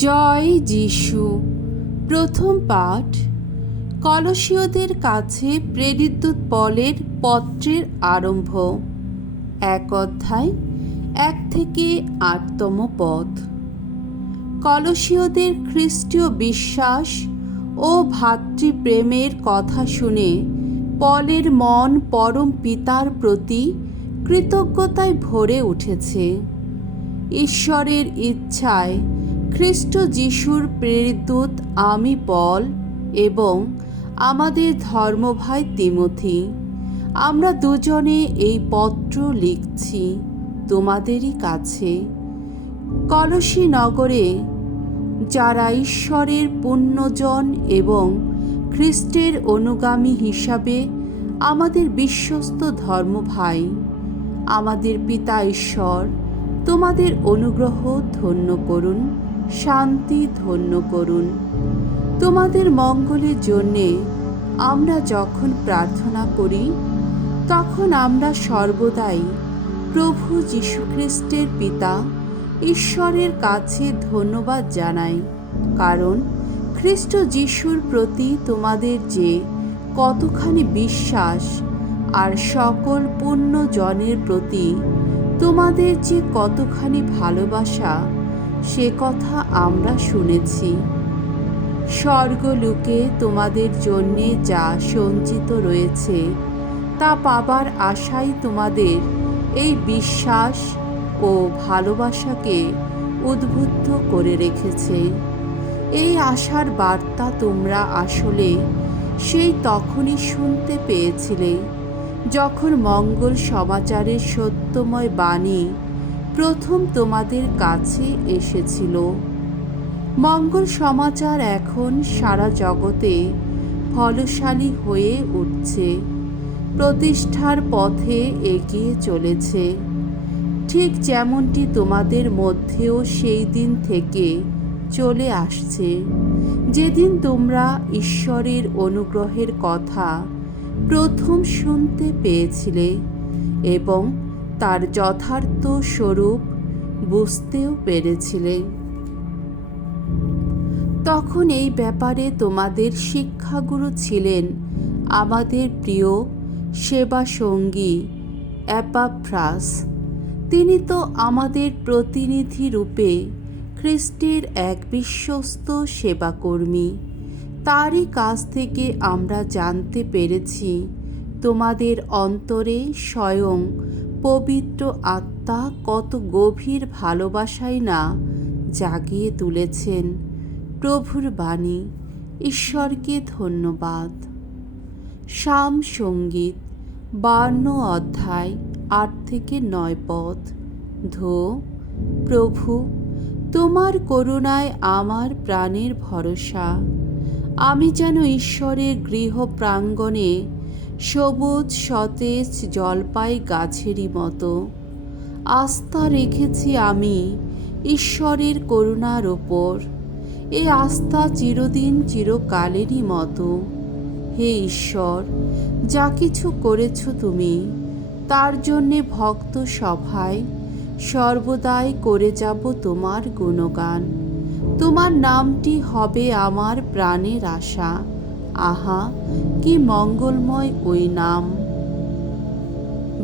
জয় যিশু। প্রথম পাঠ কলসীয়দের কাছে প্রেরিত পলের পত্রের আরম্ভ। 1 অধ্যায় 1 থেকে 8তম পদ। কলসীয়দের খ্রিস্টীয় বিশ্বাস ও ভ্রাতৃপ্রেমের কথা শুনে পলের মন পরম পিতার প্রতি কৃতজ্ঞতায় ভরে উঠেছে। ঈশ্বরের ইচ্ছায় খ্রিস্ট যিশুর প্রেরিতদূত আমি পল এবং আমাদের ধর্মভাই তিমথি, আমরা দুজনে এই পত্র লিখছি তোমাদেরই কাছে। কলসী নগরে যারা ঈশ্বরের পুণ্যজন এবং খ্রিস্টের অনুগামী হিসাবে আমাদের বিশ্বস্ত ধর্মভাই, আমাদের পিতা ঈশ্বর তোমাদের অনুগ্রহ ধন্য করুন, শান্তি ধন্য করুন। তোমাদের মঙ্গলের জন্যে আমরা যখন প্রার্থনা করি, তখন আমরা সর্বদাই প্রভু যীশুখ্রিস্টের পিতা ঈশ্বরের কাছে ধন্যবাদ জানাই, কারণ খ্রিস্ট যিশুর প্রতি তোমাদের যে কতখানি বিশ্বাস আর সকল পুণ্যজনের প্রতি তোমাদের যে কতখানি ভালোবাসা, সে কথা আমরা শুনেছি। স্বর্গলোকে তোমাদের জন্যে যা সঞ্চিত রয়েছে তা পাবার আশাই তোমাদের এই বিশ্বাস ও ভালোবাসাকে উদ্বুদ্ধ করে রেখেছে। এই আশার বার্তা তোমরা আসলে সেই তখনই শুনতে পেয়েছিলে যখন মঙ্গল সমাচারের সত্যময় বাণী প্রথম তোমাদের কাছে এসেছিল। মঙ্গল সমাচার এখন সারা জগতে ফলশালী হয়ে উঠছে, প্রতিষ্ঠার পথে এগিয়ে চলেছে, ঠিক যেমনটি তোমাদের মধ্যেও সেই দিন থেকে চলে আসছে, যেদিন তোমরা ঈশ্বরের অনুগ্রহের কথা প্রথম শুনতে পেয়েছিলে এবং তার যথার্থ স্বরূপ বুঝতেও পেরেছিলে। তখন এই ব্যাপারে তোমাদের শিক্ষাগুরু ছিলেন আমাদের প্রিয় সেবা সঙ্গী এপাফ্রাস। তিনি তো আমাদের প্রতিনিধি রূপে খ্রিস্টের এক বিশ্বস্ত সেবাকর্মী। তারই কাছ থেকে আমরা জানতে পেরেছি তোমাদের অন্তরে স্বয়ং পবিত্র আত্মা কত গভীর ভালোবাসাই না জাগিয়ে তুলেছেন প্রভুর বাণী। ঈশ্বরকে ধন্যবাদ। সাম সঙ্গীত 52 অধ্যায় 8 থেকে 9 পদ। ধো প্রভু, তোমার করুণায় আমার প্রাণের ভরসা। আমি যেন ঈশ্বরের গৃহ প্রাঙ্গণে সবুজ সতেজ জলপাই গাছেরই মতো আস্থা রেখেছি আমি ঈশ্বরের করুণার ওপর। এ আস্থা চিরদিন চিরকালেরই মতো। হে ঈশ্বর, যা কিছু করেছ তুমি, তার জন্যে ভক্ত সভায় সর্বদাই করে যাব তোমার গুণগান। তোমার নামটি হবে আমার প্রাণের আশা। আহা, কি মঙ্গলময় ওই নাম।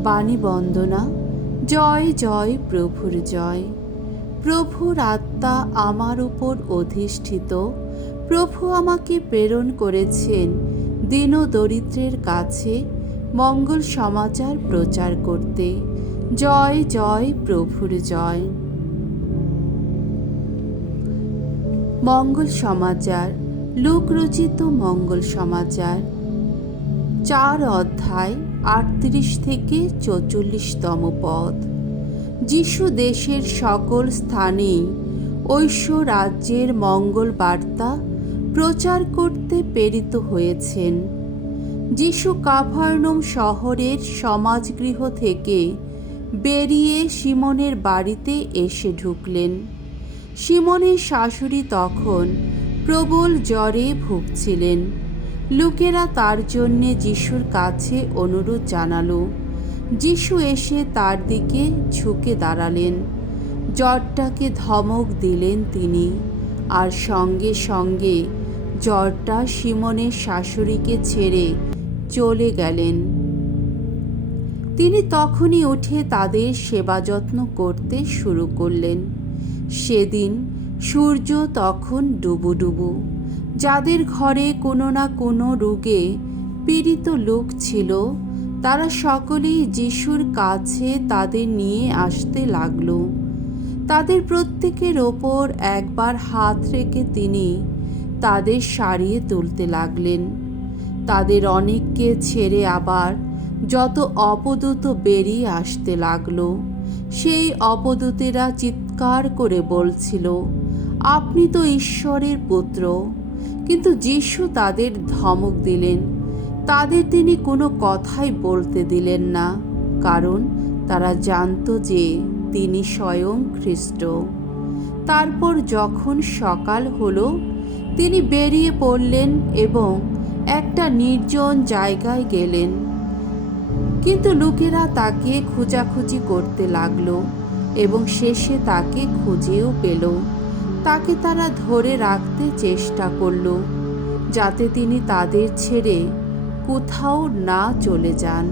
বাণী বন্দনা। জয় জয় প্রভুর জয়। প্রভুর আত্মা আমার উপর অধিষ্ঠিত। প্রভু আমাকে প্রেরণ করেছেন দীন দরিদ্রের কাছে মঙ্গল সমাচার প্রচার করতে। জয় জয় প্রভুর জয়। মঙ্গল সমাচার। লূক রচিত মঙ্গল সমাচার 4 অধ্যায় 38 থেকে 44তম পদ। যিশু দেশের সকল স্থানেই ঐশ্ব রাজ্যের মঙ্গল বার্তা প্রচার করতে প্রেরিত হয়েছেন। যিশু কাফার্নউম শহরের সমাজগৃহ থেকে বেরিয়ে সিমনের বাড়িতে এসে ঢুকলেন। সিমনের শাশুড়ি তখন প্রবল জ্বরে ভুগছিলেন। লোকেরা তার জন্যে যিশুর কাছে অনুরোধ জানালো। যিশু এসে তার দিকে ঝুঁকে দাঁড়ালেন, জ্বরটাকে ধমক দিলেন তিনি, আর সঙ্গে সঙ্গে জ্বরটা সিমনের শাশুড়িকে ছেড়ে চলে গেলেন। তিনি তখনই উঠে তাদের সেবা যত্ন করতে শুরু করলেন। সেদিন সূর্য তখন ডুবুডুবু। যাদের ঘরে কোনো না কোনো রোগে পীড়িত লোক ছিল, তারা সকলেই যিশুর কাছে তাদের নিয়ে আসতে লাগল। তাদের প্রত্যেকের ওপর একবার হাত রেখে তিনি তাদের সারিয়ে তুলতে লাগলেন। তাদের অনেককে ছেড়ে আবার যত অপদূত বেরিয়ে আসতে লাগলো। সেই অপদূতেরা চিৎকার করে বলছিল, আপনি তো ঈশ্বরের পুত্র। কিন্তু যিশু তাদের ধমক দিলেন। তাদের তিনি কোনো কথাই বলতে দিলেন না, কারণ তারা জানত যে তিনি স্বয়ং খ্রিস্ট। তারপর যখন সকাল হলো, তিনি বেরিয়ে পড়লেন এবং একটা নির্জন জায়গায় গেলেন। কিন্তু লোকেরা তাকে খোঁজাখুঁজি করতে লাগলো এবং শেষে তাকে খুঁজেও পেল। তাকে তারা ধরে রাখতে চেষ্টা করল, যাতে তিনি তাদের ছেড়ে কোথাও না চলে যান।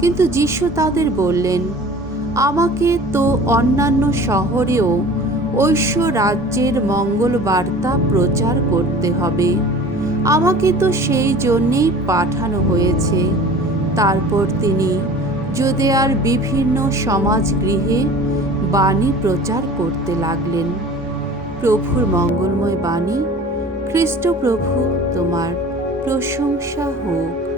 কিন্তু যিশু তাদের বললেন, আমাকে তো অন্যান্য শহরেও ঐশ্ব রাজ্যের মঙ্গল বার্তা প্রচার করতে হবে। আমাকে তো সেই জন্যেই পাঠানো হয়েছে। তারপর তিনি জুদেয়ার বিভিন্ন সমাজগৃহে বাণী প্রচার করতে লাগলেন। প্রভুর মঙ্গলময় বাণী। খ্রিস্ট প্রভু, তোমার প্রশংসা হোক।